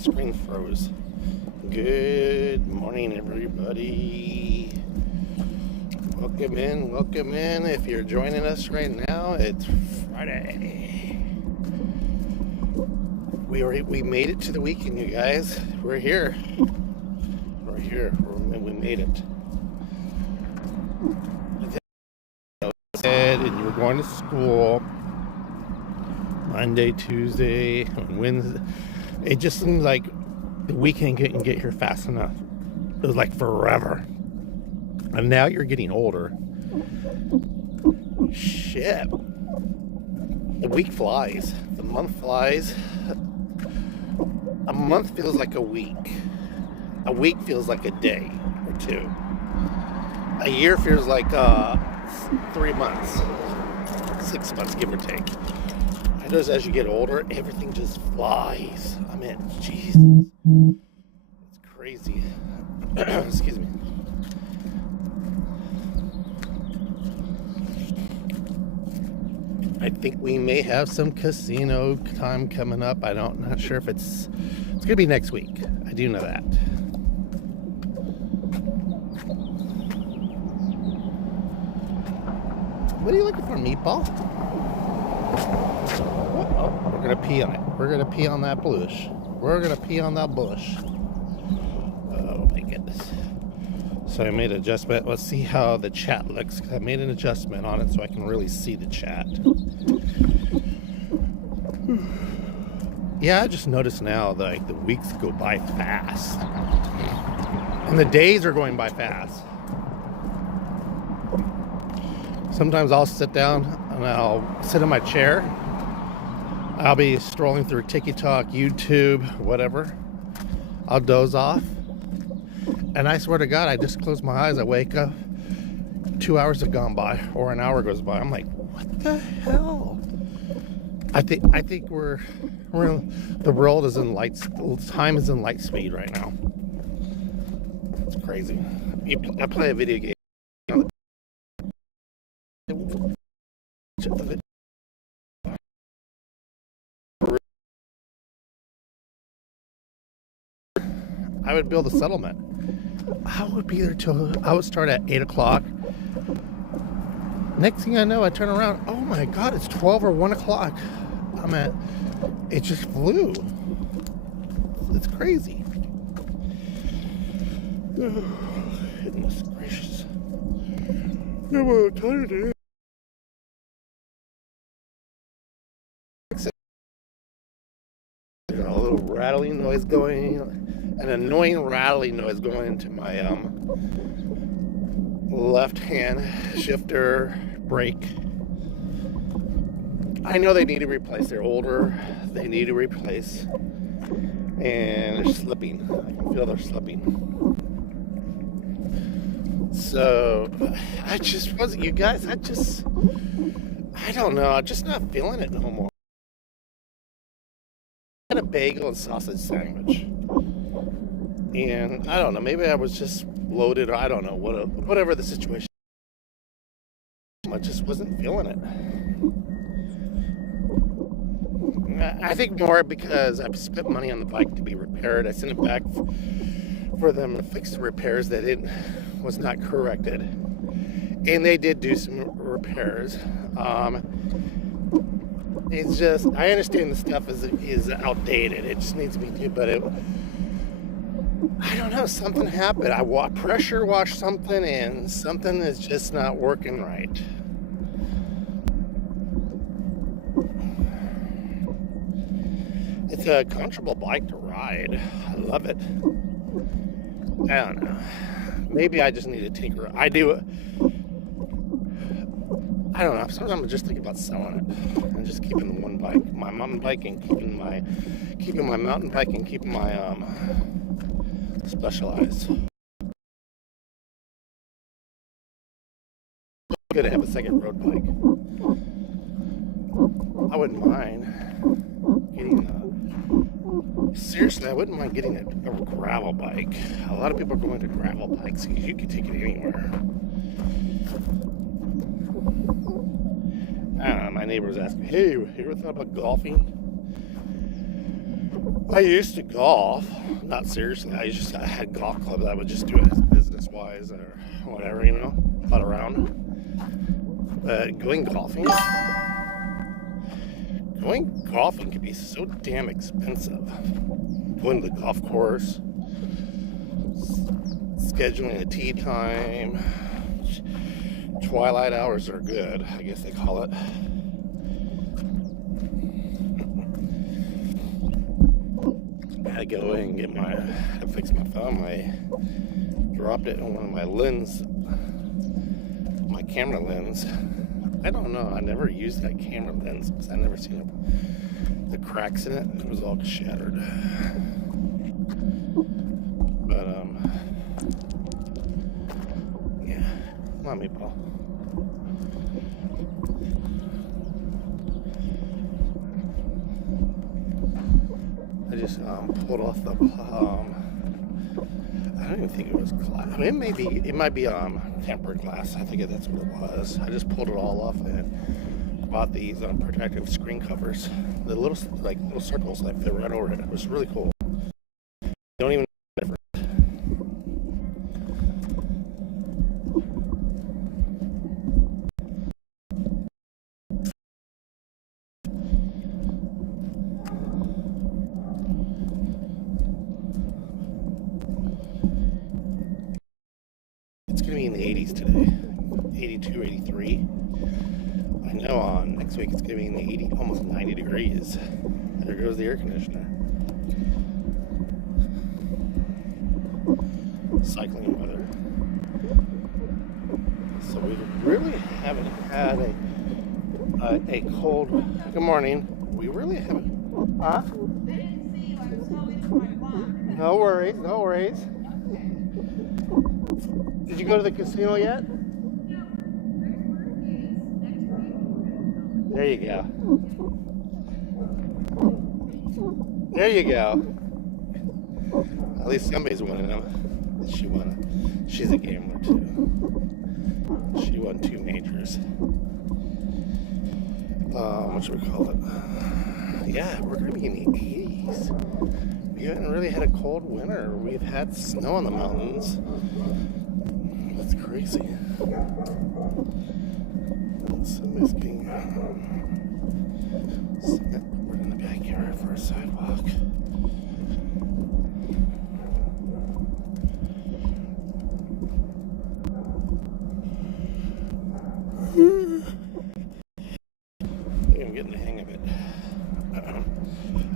screen froze. Good morning, everybody. Welcome in. If you're joining us right now, it's Friday. We made it to the weekend, you guys. We're here. And we made it. And you were going to school Monday, Tuesday, Wednesday. It just seems like the weekend couldn't get here fast enough. It was like forever. And now you're getting older. Shit. The week flies. The month flies. A month feels like a week. A week feels like a day or two. A year feels like 3 months. 6 months, give or take. I notice as you get older, everything just flies. I mean, Jesus. It's crazy. Excuse me. I think we may have some casino time coming up. Not sure if it's gonna be next week. I do know that. What are you looking for, meatball? Oh, we're gonna pee on it. We're gonna pee on that bush. Oh my goodness. So I made an adjustment. Let's see how the chat looks. I made an adjustment on it so I can really see the chat. Yeah, I just noticed now that the weeks go by fast. And the days are going by fast. Sometimes I'll sit down and I'll sit in my chair. I'll be strolling through TikTok, YouTube, whatever. I'll doze off. And I swear to God, I just close my eyes. I wake up. 2 hours have gone by, or an hour goes by. I'm like, what the hell? I think we're the world is in time is in light speed right now. It's crazy. I play a video game. I would build a settlement. I would be there I would start at 8 o'clock. Next thing I know, I turn around. Oh my God, it's 12 or 1 o'clock. It just flew. It's crazy. Oh, goodness gracious. I'm tired. There's a little rattling noise going, an annoying rattling noise going into my left hand shifter brake. I know they need to replace. They're older. They need to replace. And they're slipping. I can feel they're slipping. So, I just wasn't, you guys, I don't know. I'm just not feeling it no more. I had a bagel and sausage sandwich. And I don't know, maybe I was just bloated, or I don't know, whatever the situation. I just wasn't feeling it. I think more because I've spent money on the bike to be repaired. I sent it back for them to fix the repairs that it was not corrected. And they did do some repairs. It's just, I understand the stuff is outdated. It just needs to be new, but I don't know, something happened. I pressure washed something and something is just not working right. It's a comfortable bike to ride. I love it. I don't know. Maybe I just need to tinker. I don't know. Sometimes I'm just thinking about selling it and just keeping the one bike, my mountain bike, and keeping my mountain bike and keeping my Specialized. Good to have a second road bike. I wouldn't mind getting seriously, I wouldn't mind getting a gravel bike. A lot of people are going to gravel bikes. You can take it anywhere. I don't know, my neighbor was asking, hey, you ever thought about golfing? I used to golf, not seriously. I had golf clubs. I would just do it business wise or whatever, you know, putt around. But going golfing can be so damn expensive. Going to the golf course, scheduling a tee time, twilight hours are good, I guess they call it. I had to go and get fix my thumb. I dropped it in one of my camera lens. I don't know, I never used that camera lens because I never seen the cracks in it. It was all shattered. But yeah, come on, meatball. I just pulled off the I don't even think it was glass. I mean, it might be tempered glass. I think that's what it was. I just pulled it all off and bought these protective screen covers. The little circles that fit right over it. It was really cool. Don't even know the difference. It's going to be in the 80s today. 82, 83. I know next week it's going to be in the 80, almost 90 degrees. There goes the air conditioner. Cycling weather. So we really haven't had a cold. Good morning. We really haven't. Huh? I didn't see you. I was going to my mom. No worries. No worries. Did you go to the casino yet? No. There you go. There you go. At least somebody's winning them. She won. She's a gambler too. She won 2 majors. What should we call it? Yeah, we're gonna be in the 80s. We haven't really had a cold winter. We've had snow in the mountains. That's crazy. Somebody's being we're in the backyard for a sidewalk. I'm getting the hang of it.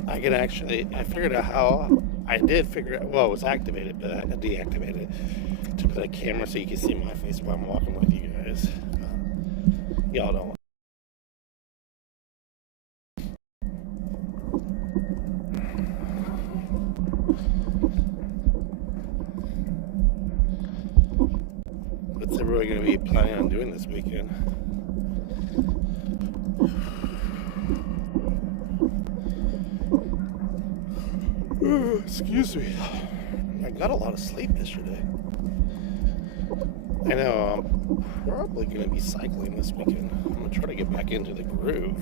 I figured out how. I did figure out, well, it was activated, but I deactivated it to put a camera so you can see my face while I'm walking with you guys. Y'all don't. What's everybody going to be planning on doing this weekend? Excuse me. I got a lot of sleep yesterday. I know I'm probably going to be cycling this weekend. I'm going to try to get back into the groove.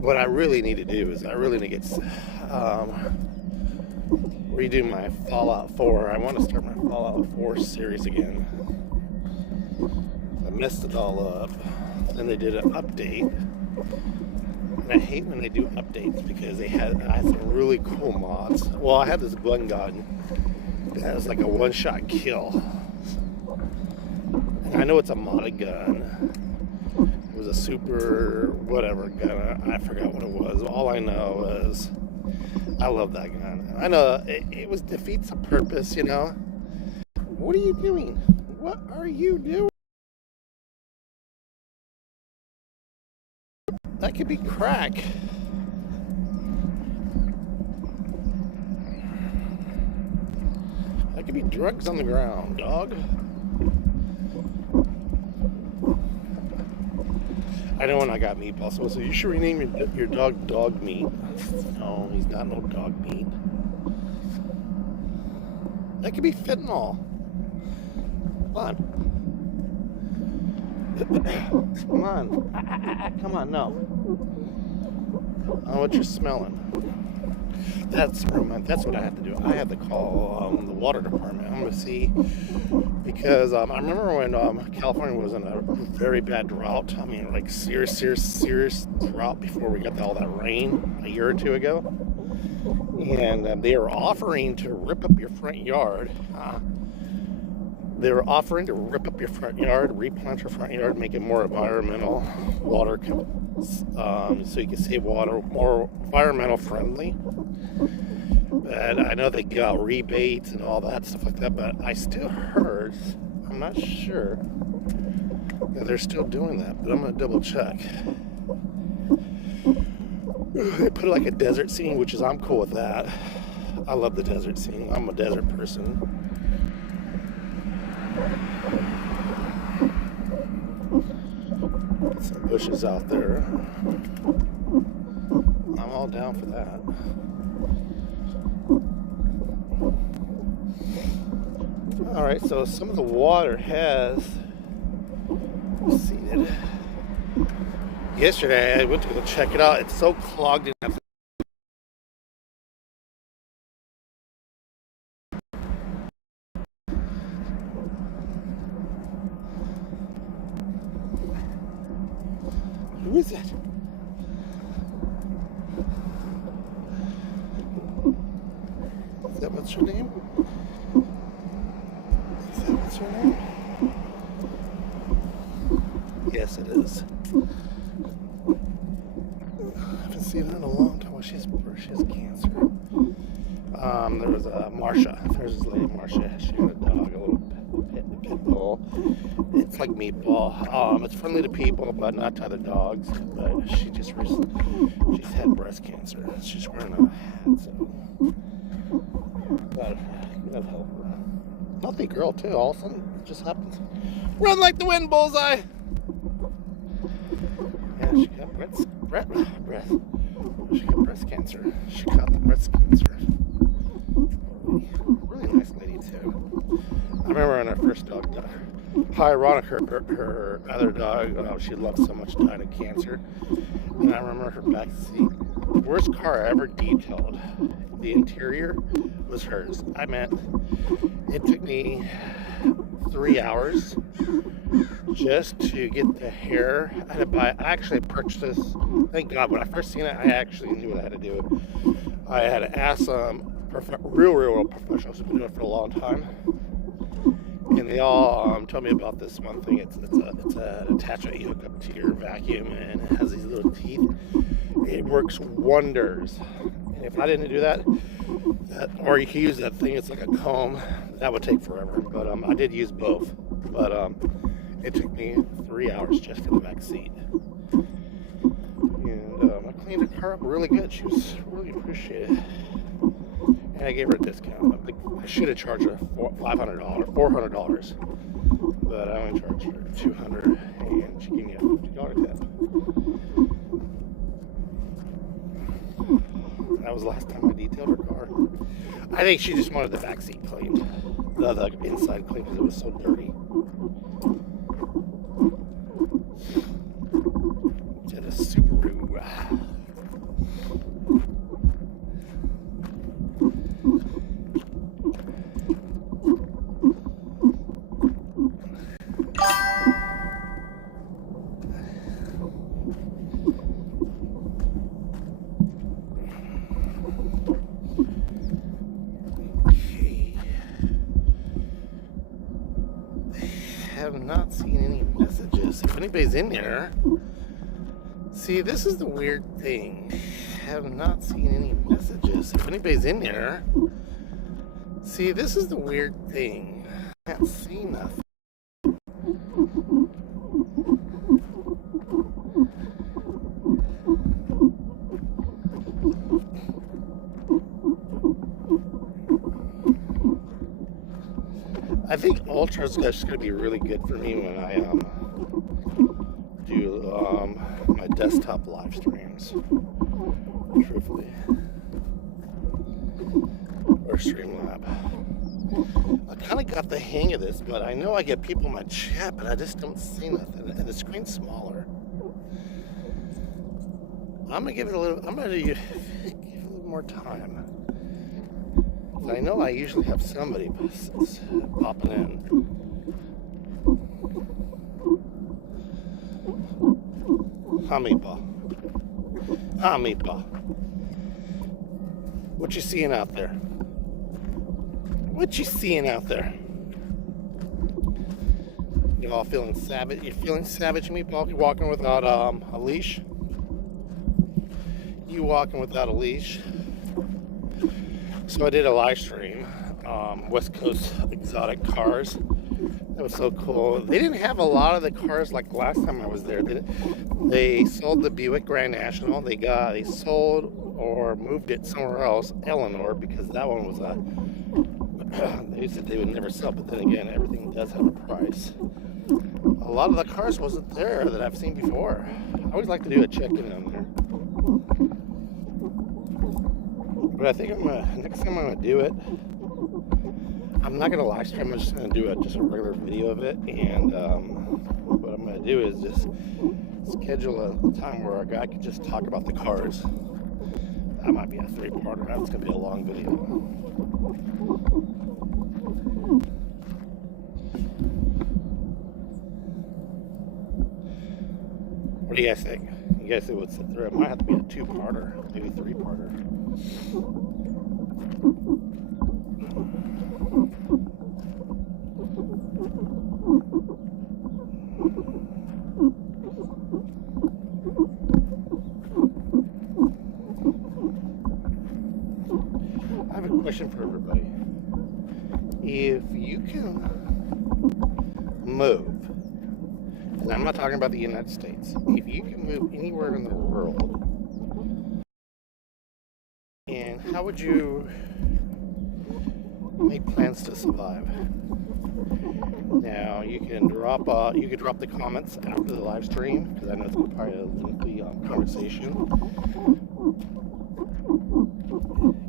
What I really need to do is get redo my Fallout 4. I want to start my Fallout 4 series again. I messed it all up. Then they did an update. And I hate when they do updates because I had some really cool mods. Well, I had this gun that was like a one-shot kill. And I know it's a modded gun. It was a super whatever gun. I forgot what it was. All I know is I love that gun. I know it defeats the purpose, you know. What are you doing? What are you doing? That could be crack. That could be drugs on the ground, dog. I know when I got Meatball, so you should rename your dog Dog Meat. No, he's not no dog meat. That could be fentanyl. Come on. Come on. Come on, no. I know what you're smelling. That's what I have to do. I have to call the water department. I'm going to see, because I remember when California was in a very bad drought. I mean, like serious drought before we got all that rain a year or two ago. And they were offering to rip up your front yard. Replant your front yard, make it more environmental, so you can save water, more environmental friendly. And I know they got rebates and all that stuff like that, but I still heard, I'm not sure that they're still doing that, but I'm gonna double check. They put like a desert scene, which is, I'm cool with that. I love the desert scene. I'm a desert person. Some bushes out there. I'm all down for that. Alright, so some of the water has receded. Yesterday I went to go check it out. It's so clogged in. Who is that? Is that what's her name? Is that what's her name? Yes, it is. I haven't seen her in a long time. Well, she has cancer. There was Marsha. There's this lady, Marsha. She had a dog, a little pit bull. It's like Meatball. It's friendly to people, but not to other dogs. But she's had breast cancer. She's wearing a hat, so gotta help her. Healthy girl too. All of a sudden, it just happens. Run like the wind, bullseye. Yeah, she got breast cancer. She got the breast cancer. Really nice lady too. I remember when our first dog died. How ironic, her other dog, she loved so much, died of cancer. And I remember her back seat. The worst car I ever detailed, the interior was hers. I meant, it took me 3 hours just to get the hair. I actually purchased this. Thank God, when I first seen it, I actually knew what I had to do. I had to ask some real professionals who've been doing it for a long time. And they all told me about this one thing. It's an attachment you hook up to your vacuum, and it has these little teeth. It works wonders. And if I didn't do that, or you can use that thing, it's like a comb, that would take forever. But I did use both. But it took me 3 hours just for the back seat. And I cleaned the car up really good. She was really appreciated. And I gave her a discount. I should have charged her $400, but I only charged her $200, and she gave me a $50 tip. That was the last time I detailed her car. I think she just wanted the back seat cleaned, the inside cleaned, because it was so dirty. She had a Subaru. Have not seen any messages. If anybody's in there, see, this is the weird thing. Have not seen any messages. If anybody's in there, see, this is the weird thing. I can't see nothing. I think Ultra is just going to be really good for me when I do my desktop live streams, truthfully, or Streamlab. I kind of got the hang of this, but I know I get people in my chat, but I just don't see nothing, and the screen's smaller. I'm gonna give it a little. I'm gonna give it a little more time. I know I usually have somebody popping in. Hamipa. What you seeing out there? What you seeing out there? You all feeling savage? You feeling savage, Meatball? You walking without a leash? You walking without a leash? So I did a live stream, West Coast exotic cars. That was so cool. They didn't have a lot of the cars like last time I was there. They sold the Buick Grand National. They sold or moved it somewhere else, Eleanor, because that one was they said they would never sell. But then again, everything does have a price. A lot of the cars wasn't there that I've seen before. I always like to do a check-in on there. But I think next time I'm gonna do it, I'm not gonna live stream. I'm just gonna do just a regular video of it. And what I'm gonna do is just schedule a time where a guy can just talk about the cars. That might be a 3-parter. That's gonna be a long video. What do you guys think? You guys think it would sit through? It might have to be a 2-parter, maybe 3-parter. I have a question for everybody. If you can move, and I'm not talking about the United States, if you can move anywhere in the world, and how would you make plans to survive? Now you can drop the comments after the live stream, because I know it's probably a lengthy conversation.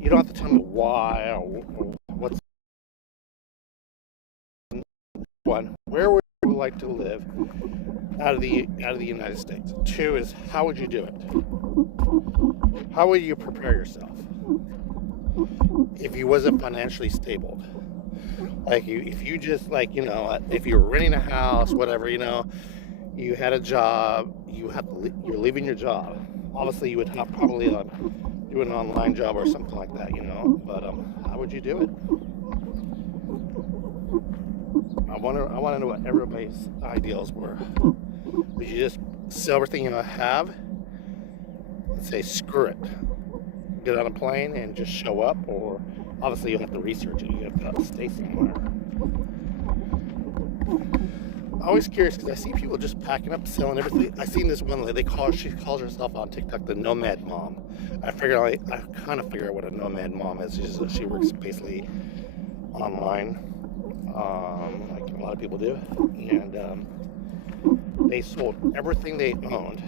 You don't have to tell me why or what's one. Where would you like to live out of the United States? 2 is, how would you do it? How would you prepare yourself if you wasn't financially stable? Like if you just if you're renting a house, whatever, you had a job, you're leaving your job. Obviously, you would have probably do an online job or something like that, But how would you do it? I want to know what everybody's ideals were. Would you just sell everything you have and say screw it, get on a plane and just show up? Or obviously you have to research it. You have to stay somewhere. I'm always curious because I see people just packing up, selling everything. I seen this one lady. She calls herself on TikTok the Nomad Mom. I kind of figure out what a Nomad Mom is. She works basically online, like a lot of people do, and they sold everything they owned,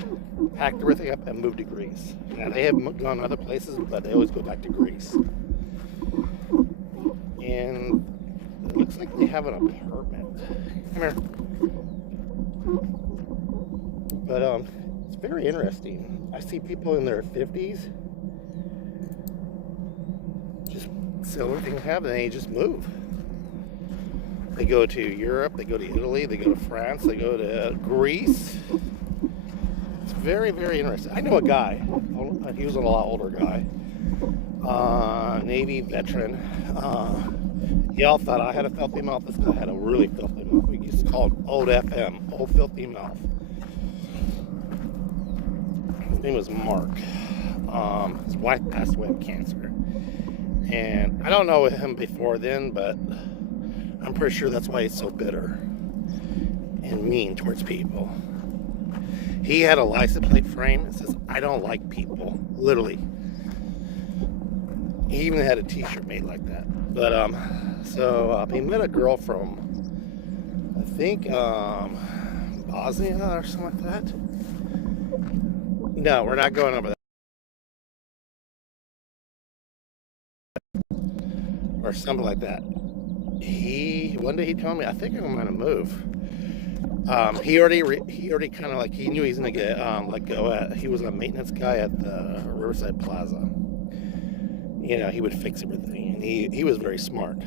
packed everything up, and moved to Greece. Now they have gone other places, but they always go back to Greece. And it looks like they have an apartment. Come here. But it's very interesting. I see people in their 50s just sell everything they have and they just move. They go to Europe, they go to Italy, they go to France, they go to Greece. It's very, very interesting. I know a guy, he was a lot older guy, Navy veteran. Y'all thought I had a filthy mouth. This guy had a really filthy mouth. We used to call it Old FM, Old Filthy Mouth. His name was Mark. His wife passed away of cancer. And I don't know him before then, but I'm pretty sure that's why he's so bitter and mean towards people. He had a license plate frame that says, I don't like people. Literally. He even had a t-shirt made like that. But, so he met a girl from, I think, Bosnia or something like that. No, we're not going over that. Or something like that. one day he told me, I think I'm gonna move. He already kind of like, he knew he's gonna get let go at. He was a maintenance guy at the Riverside Plaza. You know, he would fix everything, and he was very smart.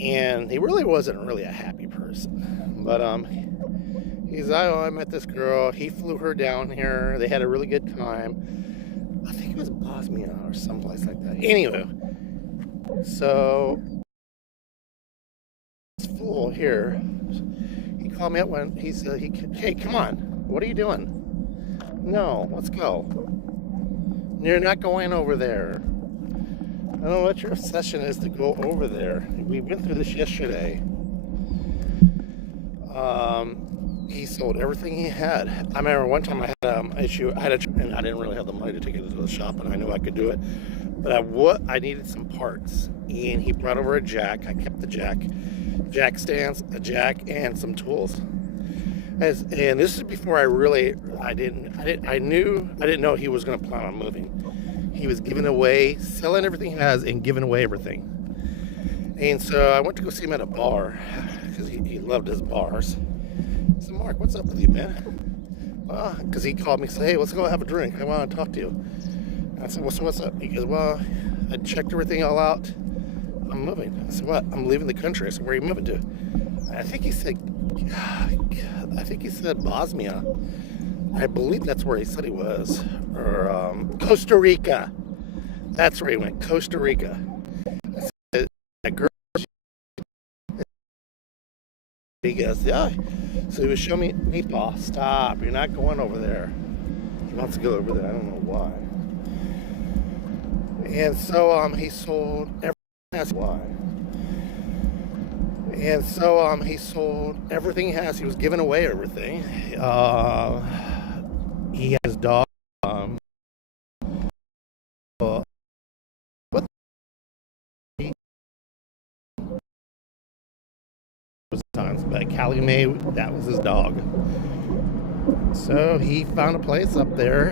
And he really wasn't really a happy person. But he's like, oh, I met this girl. He flew her down here. They had a really good time. I think it was Bosnia or someplace like that. Anyway, so this fool here, he called me up when he said, hey, come on. What are you doing? No, let's go. You're not going over there. I don't know what your obsession is to go over there. We went through this yesterday. He sold everything he had. I remember one time I had an issue. And I didn't really have the money to take it to the shop, and I knew I could do it. But I needed some parts, and he brought over a jack. I kept the jack stands, a jack, and some tools. And this is before I didn't know he was going to plan on moving. He was giving away, selling everything he has, and giving away everything. And so I went to go see him at a bar because he loved his bars. I said, Mark, what's up with you, man? Well, because he called me and said, hey, let's go have a drink. I want to talk to you. And I said, what's up? He goes, well, I checked everything all out. I'm moving. I said, what? I'm leaving the country. I said, where are you moving to? I think he said Bosnia. I believe that's where he said he was. Or Costa Rica. That's where he went, Costa Rica. I said, that girl. He goes, yeah. So he was showing me, meatball, stop. You're not going over there. He wants to go over there. I don't know why. And so he sold everything. That's why. And so he sold everything he has. He was giving away everything. He has dog. But Callie Mae, that was his dog. So he found a place up there,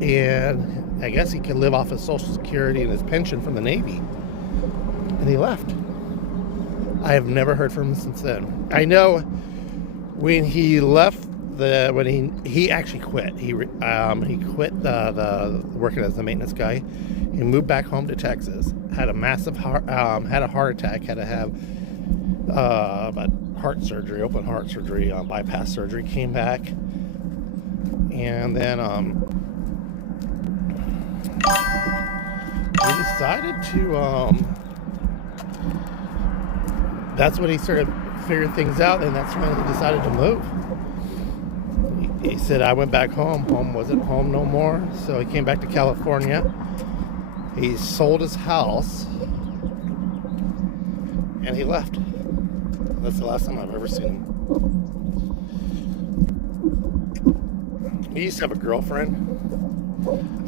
and I guess he could live off his Social Security and his pension from the Navy. And he left. I have never heard from him since then. I know when he left, when he actually quit. He quit the working as a maintenance guy. He moved back home to Texas. Had a massive heart attack. Had to have heart surgery, open heart surgery, bypass surgery. Came back, and then he decided to. That's when he started figuring things out, and that's when he decided to move. He said, I went back home. Home wasn't home no more. So he came back to California. He sold his house, and he left. That's the last time I've ever seen him. He used to have a girlfriend.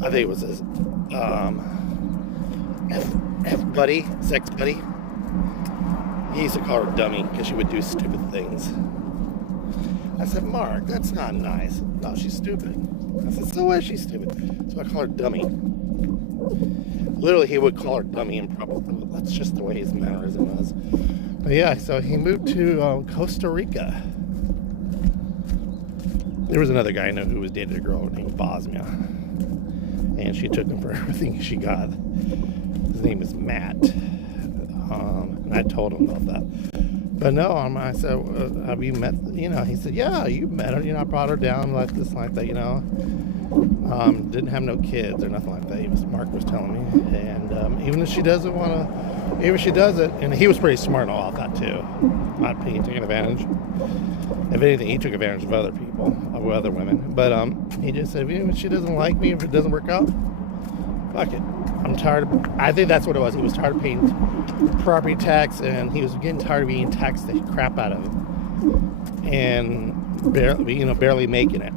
I think it was his buddy, sex buddy. He used to call her dummy because she would do stupid things. I said, Mark, that's not nice. No, she's stupid. I said, so what? She's stupid. So I call her dummy. Literally, he would call her dummy and probably, that's just the way his mannerism was. But yeah, so he moved to Costa Rica. There was another guy I know who was dating a girl named Bosnia. And she took him for everything she got. His name is Matt. And I told him about that. But no, I said, have you met, he said, yeah, you met her. I brought her down like this, like that, Didn't have no kids or nothing like that. Mark was telling me. And even if she doesn't want to, even if she does it, and he was pretty smart about that too. Not taking advantage. If anything, he took advantage of other people, of other women. But he just said, if she doesn't like me, if it doesn't work out, fuck it. I'm tired I think that's what it was. He was tired of paying property tax, and he was getting tired of being taxed the crap out of it. And barely making it.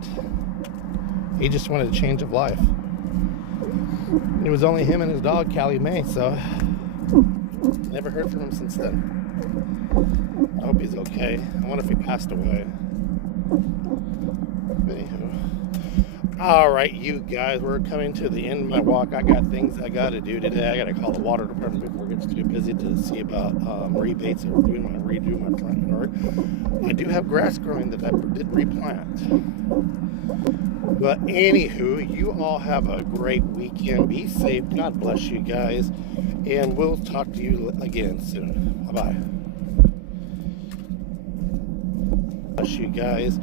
He just wanted a change of life. It was only him and his dog, Callie Mae, so never heard from him since then. I hope he's okay. I wonder if he passed away. Anywho, All right, you guys, we're coming to the end of my walk. I got things I got to do today. I got to call the water department before it gets too busy to see about rebates or redo my front yard. I do have grass growing that I did replant. But anywho, you all have a great weekend. Be safe. God bless you guys. And we'll talk to you again soon. Bye-bye. Bless you guys.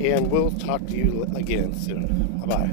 And we'll talk to you again soon. Bye-bye.